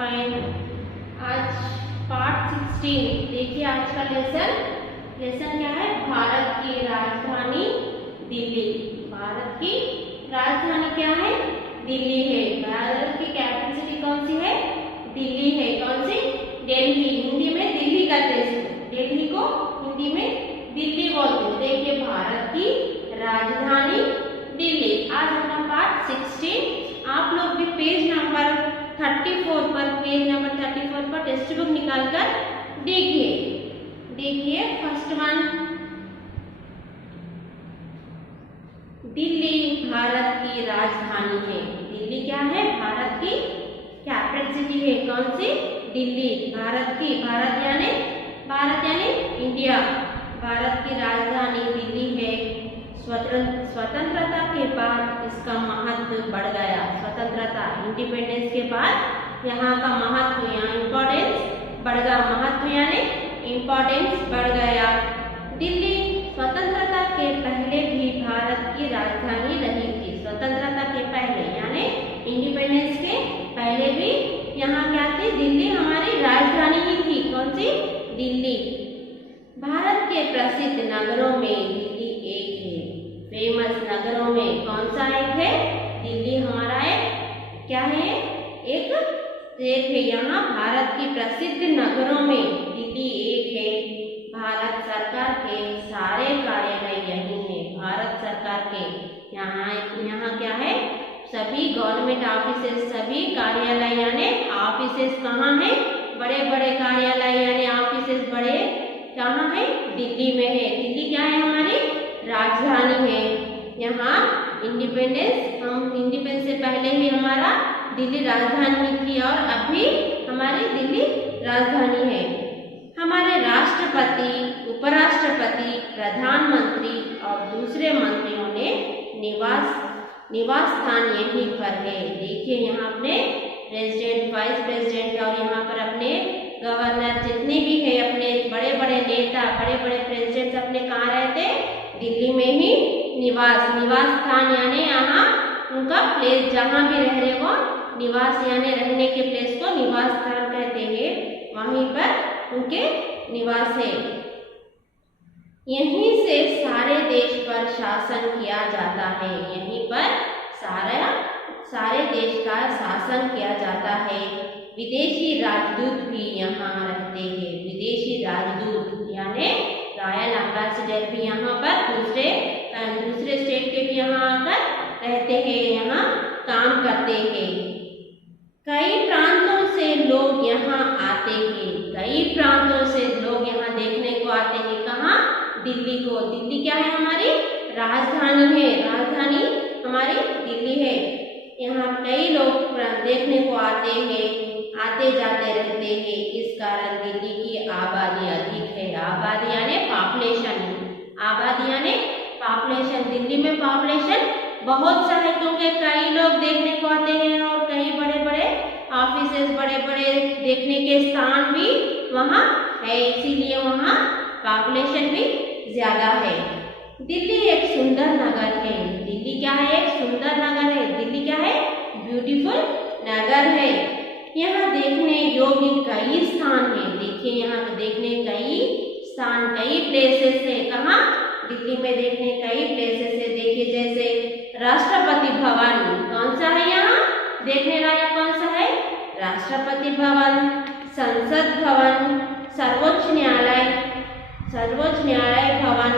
Fine. आज part 16 देखिए। आज का लेसन क्या है? भारत की राजधानी दिल्ली। भारत की राजधानी क्या है? दिल्ली है। भारत की कैपिटल सिटी कौन सी है? दिल्ली है। कौन सी? दिल्ली। हिंदी में दिल्ली कहते हैं। दिल्ली को हिंदी में दिल्ली बोलते हैं। देखिए, भारत की राजधानी दिल्ली। आज अपना पार्ट 16। आप लोग भी पेज नंबर 34 पर टेक्स्ट बुक निकालकर देखिए फर्स्ट वन, दिल्ली भारत की राजधानी है। दिल्ली क्या है? भारत की कैपिटल सिटी है। कौन सी? दिल्ली। भारत की, भारत यानी इंडिया। भारत की राजधानी दिल्ली है। स्वतंत्रता के बाद इसका महत्व बढ़ गया। स्वतंत्रता, इंडिपेंडेंस के बाद यहाँ का महत्व, यहाँ इम्पोर्टेंस बढ़ गया। महत्व यानी इम्पोर्टेंस बढ़ गया। दिल्ली स्वतंत्रता के पहले भी भारत की राजधानी रही थी। स्वतंत्रता के पहले यानी इंडिपेंडेंस के पहले भी यहाँ क्या थी? दिल्ली हमारी राजधानी ही थी। कौन सी? दिल्ली। भारत के प्रसिद्ध नगरों में दिल्ली एक है। फेमस नगरों में कौन सा एक है? दिल्ली हमारा एक क्या है? एक है। यहाँ भारत की प्रसिद्ध नगरों में दिल्ली एक है। भारत सरकार के सारे कार्यालय यही है। भारत सरकार के यहाँ क्या है? सभी गवर्नमेंट ऑफिसेस, सभी कार्यालय यानी ऑफिसेस कहाँ है? बड़े बड़े कार्यालय यानी ऑफिसेस बड़े कहाँ है? दिल्ली में है। दिल्ली क्या है? हमारी राजधानी है। यहाँ इंडिपेंडेंस से पहले ही हमारा दिल्ली राजधानी थी और अभी हमारी दिल्ली राजधानी है। हमारे राष्ट्रपति, उपराष्ट्रपति, प्रधानमंत्री और दूसरे मंत्रियों ने निवास स्थान यहीं पर है। देखिए, यहाँ अपने प्रेसिडेंट, वाइस प्रेसिडेंट और यहाँ पर अपने गवर्नर जितने भी है, अपने बड़े बड़े नेता, बड़े बड़े प्रेसिडेंट अपने कहाँ रहते? दिल्ली में ही निवास स्थान यानी यहाँ उनका प्लेस, जहाँ भी रह रहे वो निवास यानी रहने के प्लेस को निवास स्थान कहते हैं। वहीं पर उनके निवास है। यहीं से सारे देश पर शासन किया जाता है। यहीं पर सारे देश का शासन किया जाता है। विदेशी राजदूत भी यहाँ रहते हैं। विदेशी राजदूत यानी रॉयल एम्बेसडर भी यहाँ पर दूसरे स्टेट के भी यहाँ आकर रहते हैं, यहाँ काम करते हैं। कई प्रांतों से लोग यहाँ आते हैं। कई प्रांतों से लोग यहाँ देखने को आते हैं। कहाँ? दिल्ली को। दिल्ली क्या है? हमारी राजधानी है। राजधानी हमारी दिल्ली है। यहाँ कई लोग देखने को आते हैं, आते जाते रहते हैं। इस कारण दिल्ली की आबादी अधिक है। आबादी यानी पॉपुलेशन। आबादी यानी पॉपुलेशन। दिल्ली में पॉपुलेशन बहुत सा है क्योंकि कई लोग देखने को आते हैं और कई बड़े बड़े ऑफिसेस, बड़े बड़े देखने के स्थान भी वहाँ है। इसीलिए वहाँ पॉपुलेशन भी ज्यादा है। दिल्ली एक सुंदर नगर है। दिल्ली क्या है? एक सुंदर नगर है। दिल्ली क्या है? ब्यूटीफुल नगर है। यहाँ देखने योग्य कई स्थान है। देखिए, यहाँ देखने कई स्थान, कई प्लेसेस है। कहाँ? दिल्ली में देखने कई प्लेसेस है। देखिए, जैसे राष्ट्रपति भवन कौन सा है? यहाँ देखने लायक कौन सा है? राष्ट्रपति भवन, संसद भवन, सर्वोच्च न्यायालय भवन,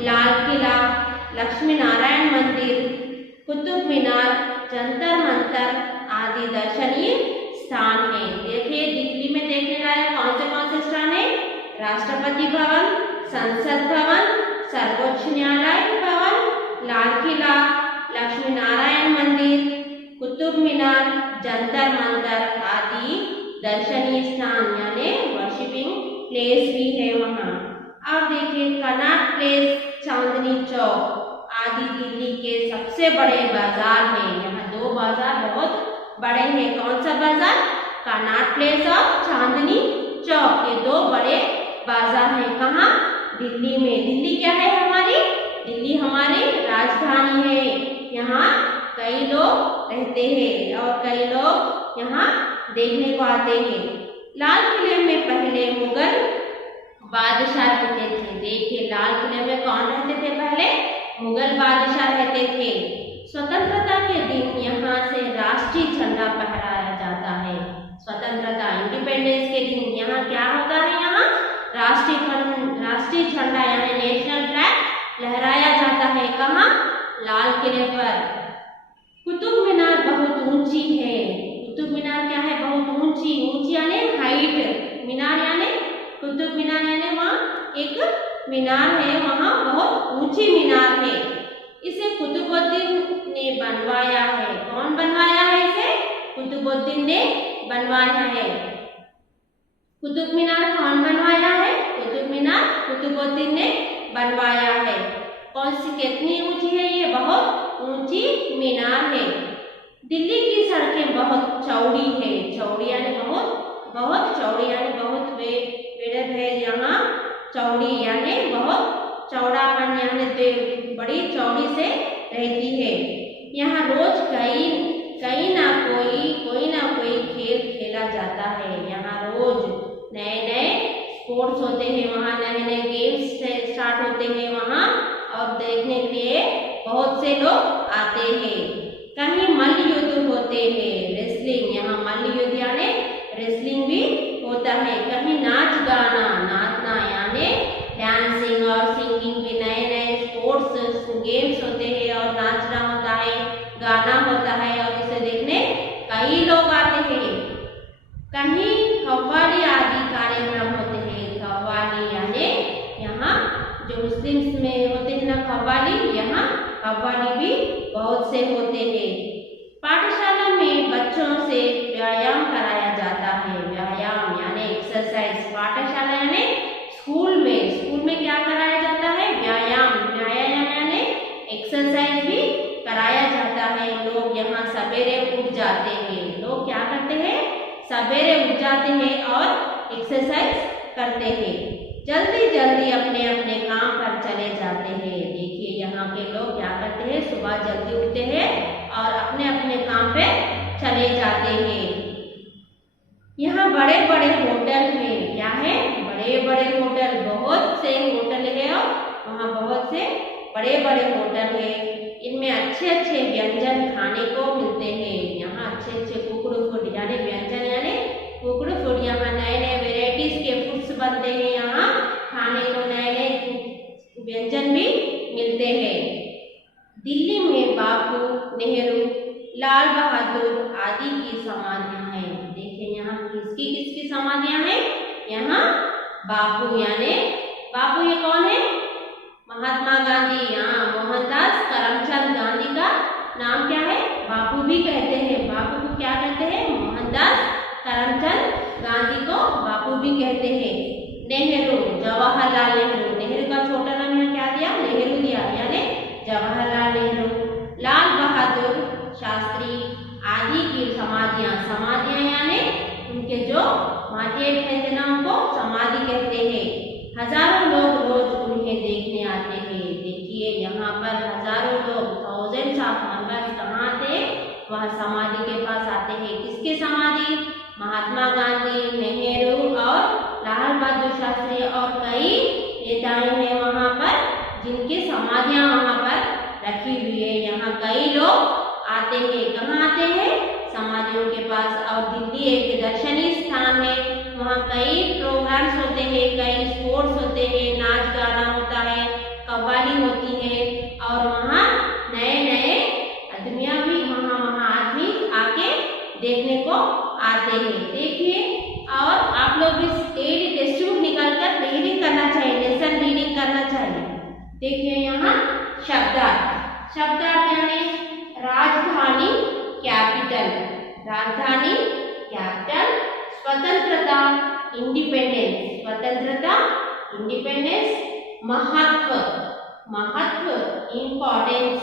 लाल किला, लक्ष्मी नारायण मंदिर, कुतुब मीनार, जंतर मंतर आदि दर्शनीय स्थान है। देखिए, दिल्ली में देखने लायक कौन से स्थान है? राष्ट्रपति भवन, संसद भवन, सर्वोच्च न्यायालय भवन, लाल किला, लक्ष्मी नारायण मंदिर, कुतुब मीनार, जंतर मंतर आदि दर्शनीय स्थान यानी वर्शिपिंग प्लेस भी है वहाँ। अब देखिए, कनॉट प्लेस, चांदनी चौक आदि दिल्ली के सबसे बड़े बाजार हैं। यहाँ दो बाजार बहुत बड़े हैं। कौन सा बाजार? कनॉट प्लेस और चांदनी चौक। ये दो बड़े बाजार हैं। कहाँ? दिल्ली में। दिल्ली क्या है? हमारी दिल्ली हमारी राजधानी है। यहाँ कई लोग रहते हैं और कई लोग यहाँ देखने को आते हैं। लाल किले में पहले मुगल बादशाह रहते थे। देखिए लाल किले में कौन रहते थे? पहले मुगल बादशाह रहते थे। स्वतंत्रता के दिन यहाँ से राष्ट्रीय झंडा फहराया जाता है। स्वतंत्रता इंडिपेंडेंस के दिन यहाँ क्या होता है? यहाँ राष्ट्रीय झंडा यानी नेशनल फ्लैग लहराया जाता है। कहाँ? लाल किले पर। कुतुब मीनार बहुत ऊंची है। कुतुब मीनार क्या है? बहुत ऊंची। ऊंची यानी हाइट, मीनार यानी कुतुब मीनार यानी वहाँ एक मीनार है, वहाँ बहुत ऊंची मीनार है। इसे कुतुबुद्दीन ने बनवाया है। कौन बनवाया है इसे? कुतुबुद्दीन ने बनवाया है। कुतुब मीनार कौन बनवाया है? कुतुब मीनार कुतुबुद्दीन ने बनवाया है। कौन सी, कितनी ऊंची है ये? बहुत ऊंची मीनार है। दिल्ली की सड़कें बहुत चौड़ी है। चौड़ी यानी बहुत चौड़ी यानी बहुत विड्थ है यहाँ। चौड़ी यानी बहुत चौड़ापन यानी बड़ी चौड़ी से रहती है। यहाँ रोज कोई ना कोई खेल खेला जाता है। यहाँ रोज नए नए स्पोर्ट्स होते हैं, वहाँ नए नए गेम्स स्टार्ट होते हैं वहाँ, और देखने के लिए बहुत से लोग आते हैं। कहीं मल्ल युद्ध होते हैं, रेसलिंग, यहाँ मल्ल युद्ध यानी रेसलिंग भी होता है। कहीं नाचना यानी डांसिंग और सिंगिंग के नए नए स्पोर्ट्स गेम्स होते हैं, और नाचना होता है, गाना होता है, और इसे देखने कई लोग आते हैं। कहीं कव्वाली आदि कार्यक्रम होते हैं। कव्वाली यानी यहाँ जो मुस्लिम्स में होते हैं ना कव्वाली, यहाँ कव्वाली भी बहुत से होते हैं। पाठशाला में बच्चों से व्यायाम कराया जाता है। व्यायाम यानी एक्सरसाइज। पाठशाला यानी स्कूल में क्या कराया जाता है? व्यायाम यानी एक्सरसाइज भी कराया जाता है। लोग यहाँ सवेरे उठ जाते हैं। लोग क्या करते हैं? सवेरे उठ जाते हैं और एक्सरसाइज करते हैं। जल्दी जल्दी अपने अपने काम पर चले जाते हैं। देखिए यहाँ के लोग क्या करते हैं? सुबह जल्दी उठते हैं और अपने अपने काम पे चले जाते हैं। यहाँ बड़े बड़े होटल हैं। क्या है? बड़े बड़े होटल, बहुत से होटल है, और वहाँ बहुत से बड़े बड़े होटल है। इनमें अच्छे अच्छे व्यंजन खाने को मिलते हैं। यहाँ अच्छे अच्छे कुकड़ फूड यानी व्यंजन यानी कुकड़ फूड, यहाँ नए नए वेराइटीज के फूड्स बनते हैं। यहाँ खाने को नए नए व्यंजन भी मिलते हैं। दिल्ली में बापू, नेहरू, लाल बहादुर आदि की समाधियां हैं। देखिए यहाँ किसकी समाधियां हैं? यहाँ बापू यानी बापू ये कौन है? महात्मा गांधी। यहाँ मोहनदास करमचंद गांधी का नाम क्या है? बापू भी कहते हैं। बापू को क्या कहते हैं? मोहनदास करमचंद गांधी को बापू भी कहते हैं। नेहरू, जवाहरलाल नेहरू। नेहरू का छोटा नाम यहाँ क्या दिया? नेहरू दिया, यानी जवाहरलाल नेहरू। लाल बहादुर शास्त्री आदि की समाधियां यानी उनके जो माटे थे ना, उनको समाधि कहते हैं। हजारों लोग रोज उन्हें देखने आते हैं। देखिए यहाँ पर हजारों लोग, थाउजेंड्स ऑफ मेंबर्स कहाँ आते? वह समाधि के पास आते हैं। किसके समाधि? महात्मा गांधी, नेहरू और लाल बहादुर शास्त्री और कई नेताएं हैं वहाँ पर, जिनकी समाधियां वहाँ पर रखी हुई है। यहाँ कई लोग आते हैं। कहाँ आते हैं? समाधियों के पास। और दिल्ली एक दर्शनीय स्थान है, वहाँ कई प्रोग्राम्स होते हैं, कई स्पोर्ट्स होते हैं, नाच गाना होता है, कव्वाली होती है, और वहाँ नए नए आदमियाँ भी वहाँ आदमी आके देखने को आते हैं। देखिए, और आप लोग भी डेली टेक्स्ट बुक निकाल कर रीडिंग करना चाहिए, लेसन रीडिंग करना चाहिए। देखिए यहाँ शब्दार्थ यानी राजधानी कैपिटल, स्वतंत्रता इंडिपेंडेंस, महत्व इम्पोर्टेंस,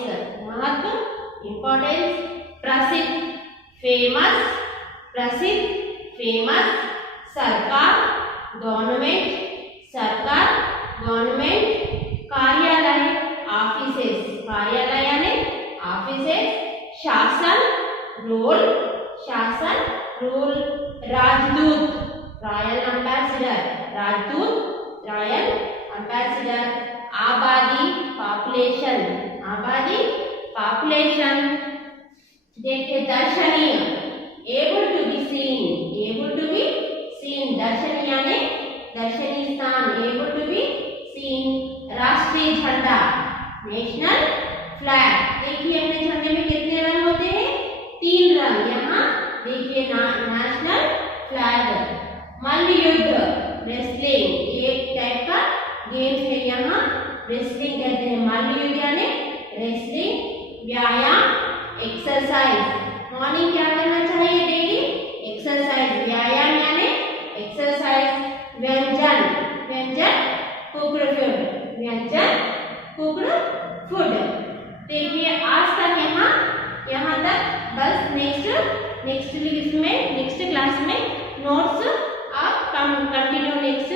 प्रसिद्ध फेमस, सरकार गवर्नमेंट, कार्यालय यानी ऑफिसेस, शासन रोल, राजदूत, रॉयल एम्बेसडर, राजदूत, रॉयल एम्बेसडर। आबादी, पॉपुलेशन, आबादी, पॉपुलेशन। देखिए दर्शनीय, able to be seen, able to be seen, दर्शनीय यानी दर्शनीय स्थान, एबल टू बी सीन। राष्ट्रीय झंडा, नेशनल फ्लैग। देखिए अपने झंडे में कितने रंग होते हैं? 3 रंग। यहाँ देखिए नेशनल फ्लैग। मल्ल युद्ध, रेसलिंग, एक टाइप का गेम है, यहाँ रेसलिंग कहते हैं। मल्ल युद्ध यानी रेसलिंग। व्यायाम, एक्सरसाइज, मॉर्निंग क्या करना चाहिए? डेली एक्सरसाइज, व्यायाम यानी एक्सरसाइज। व्यंजन, व्यंजन कुक्ड फूड, व्यंजन कुक्ड फूड। देखिए आज तक यहाँ तक बस। नेक्स्ट क्लास में नोट्स आप कंटिन्यू नेक्स्ट